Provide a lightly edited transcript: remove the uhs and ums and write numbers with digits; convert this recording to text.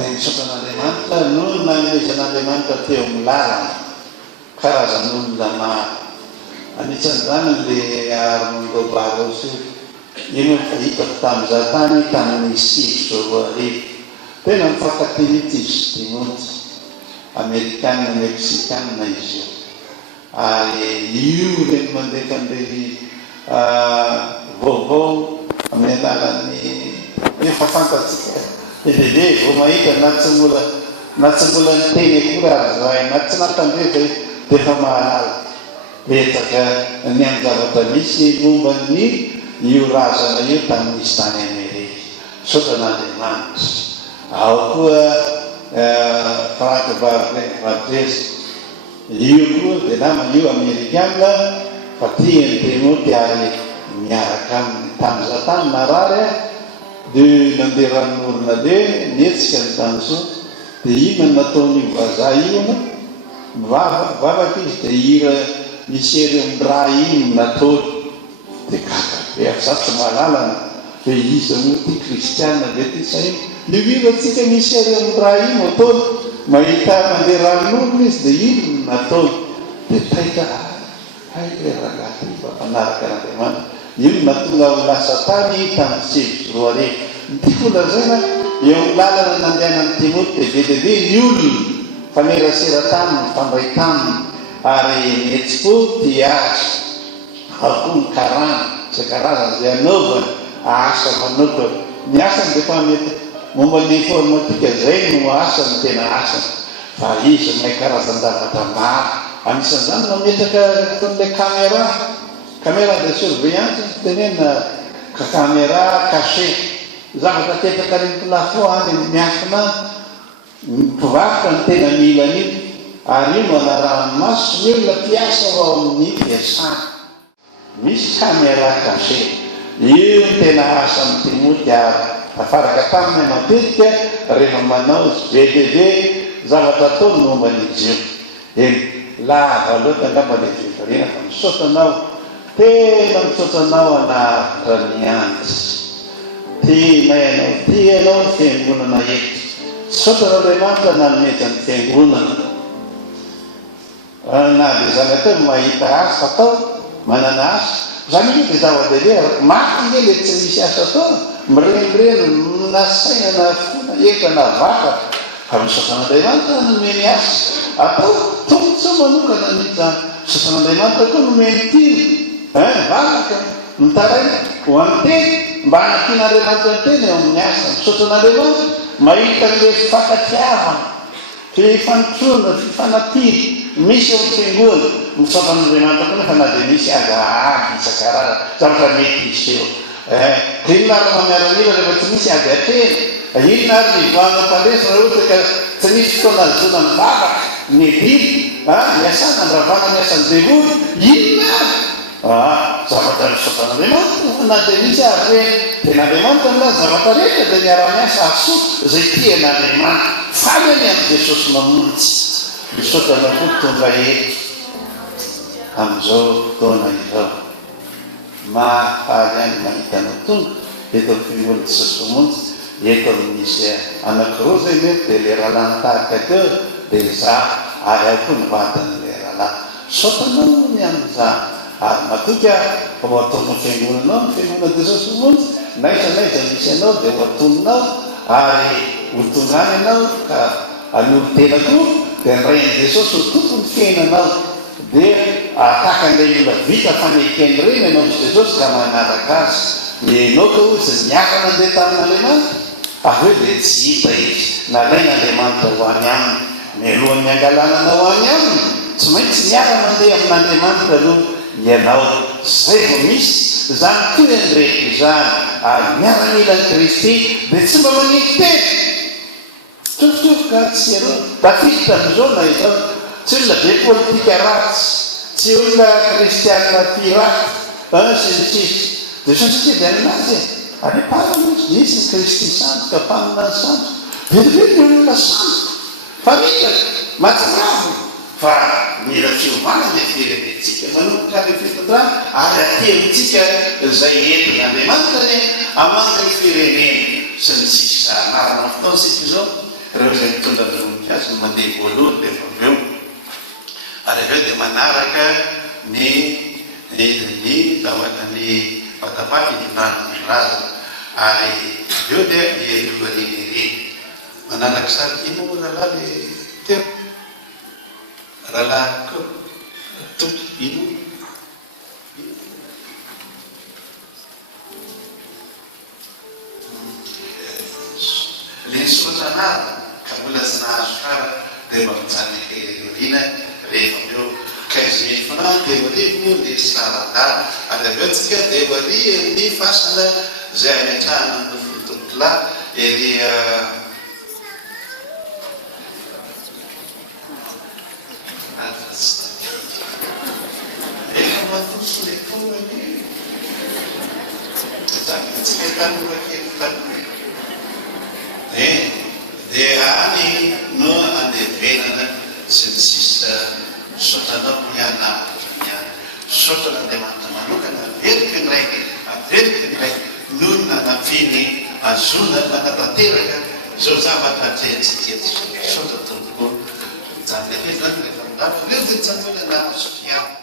dia misaotran'Andriamanitra noho nanomezan'Andriamanitra teo amin'ny lalana karazan'olona maro. Anisan'izany le Armando-Barroso io fa hitako tamin'izaho tany tamin'ny 6 tena mifankatia mihitsy izy Timothy, Amerikanina Meksikanina izy io. Ary io reny mandefandeha vaovao amin'ny alalan'ny efa fantatsika bebe vao mahita na tsy mbola niteny akory ary zahay na tsy natandreza dia efa mahalala betsaka ny amin'ny zavatra misy momba ny io razana io tamin'nisy tany Amerika. Misaotran'Andriamanitra. Ao koa Frank Valdez io koa dia namana io Amerikanina fa tiany Timothy ary miaraka aminy tamin'izaho tany narary dia nandeha ranorina be nietsika ny tansoa dia ino nataon'io vazaha io mivavaka izy dia hira misery amin'ny raha iny nataony dia kakabe za tsy mahalala dia izy moa ty kristianina be ty sainy nivivatsika misery amin'ny raha iny ataony mahita mandeha ranorina izy dia ino nataony dia taika rahagaty mpanaraka n'Andriamanitra ino natonga ho lasa tany tamin'ny 7 nytiako lazaina eo amin'ny lalana nandehanan'ny Timothy dia be ny olona fanerasera taminy fandray taminy ary nietsi-po ty asa akoa ny karana izay karazana izay anaovana asa manaovana ny asany dia fa mety momba ny informatika zay no asany tena asany fa izy may karazan-davatra maro. Anisan'izany mametraka ton'ilay caméra de surveillance tenena caméra caché zavatra tetraka reny plafond any miafina mpivarotra ny tena mila an'iny ary io manarahany maso ny olona mpiasa ao amin'ny fiasana. Misy caméra caché io ny tena asan'ny Timothy ary afaraka taminy matetika rehefa manao VDV zavatra ataony momba n'izy io lava loatra angamba le fivarena fa misaotranao tena misaotranao anaritra ny antsy tianao ny fiangonana eto misaotran'Andriamanitra nanomeza ny fiangonana na dia zany atao mahita asa atao manana asa zany io dia zava-dehibe maty nge le tsy misy asa atao mirenireny nasaina na fona etra na vaka fa misaotran'Andriamanitra nomeny asa atao tombontsa manokana ny zany misaotran'Andriamanitra koa nomeny tiny valaka mitaraina ho anteny mba hanatin'Andriamanitra ny teny eo amin'ny asa. Misaotran'Andriamanitra mahita le fakatiavana fifanotrona fifanapity misy eo fiangonana misaotran'Andriamanitra koa nefa na dia misy agaady isan-karazana zavatra mety isy eo inona ary mamiaran'ila rehefa tsy misy ady atrena inona ary nivana mpandresy raha ohatra ka tsy misy fotoana azona ny vavaka ny biby miasana ny ravana miasan'ny devoly inona ary zavatra misaotran'Andriamanitra na dia misy ary reny ten'Andriamanitra mila zavatra rehetra dia miara-miasa asoa zay tian'Andriamanitra faly any amin'ny Jesosy mamonjy. Misaotrana koa tonga eto amin'izao fotoana izao mahafaly any mahitanao tonga eto amin'ny fiangonana Jesosy mamonjy eto amin'nisy anankiroa zay mety dia le rahalahy tahaka teo dia za ary ao koa ny vatan'le rahalahy misaotranao ny amin'izany ary matoka fa ho ataonao fiangonanao ny fiangonana Jesosy mamonjy naiza misy anao dia ho atononao ary ho tongany ianao ka anolo-tena koa dia nirain'i Jesosy ho tompony fiainanao dia ataka an'ilay olona vita fanekeny reny ianao misy Jesosy ka manaraka azy ianao ka ozy miaka mandeha tamin'Andriamanitra avy hoe dia tsy hita izy nalain'Andriamanitra ho any aminy mialohan'ny angalanana ho any aminy tsy maintsy miara mandeha amin'Andriamanitra aloha ianao zay vao misy zany koa ny rehetra izany ary miara-mila ny Kristy dia tsy mba manety tety tsofoka tsy aro tafiditra amin'izao na izao tsy olona be politika ratsy tsy olona kristianina piraty sy ny sisy dia satria dia aminazy ary paramisy nisy ny Kristy sandoka mpanina ny sandoka vetivety ny olona sandoka fa mitaka matsiravo fa mila fiovanana firenentsika manomboka ny fitondrana ary atemintsika zay entin'Andriamanitra ny amanga ny firenena sy ny sisy marana fotoana sika izao reo zay mitondra ny voninkazo mandeha voalohany rehefa avy eo ary avy eo dia manaraka ny zavatra ny vatapaty hidiranany raza ary avy eo dia elovariny manaraka sary ino rahalahy le teo rahalahy toky ino le sotranara ka mbola tsy nahazo kara dia mba mijanona teoriana rehefa avy eo 15 000 francs teorivo ny sarandara ary avy eo tsika teoria ny fasana zay ametrahana ny fototla ery efa matoso le fonany tsika tanora kely tanora dia any no andevenana sy ny sisa sotranao mianatra sotrana andriamanitra manokana averika ny raiky averika ny raiky noho ny nanafiny azona manatanteraka zao zavatra atrehatsika sotra tokoa zany le zany rehefa midafo leo dia tsanjona na azo fiana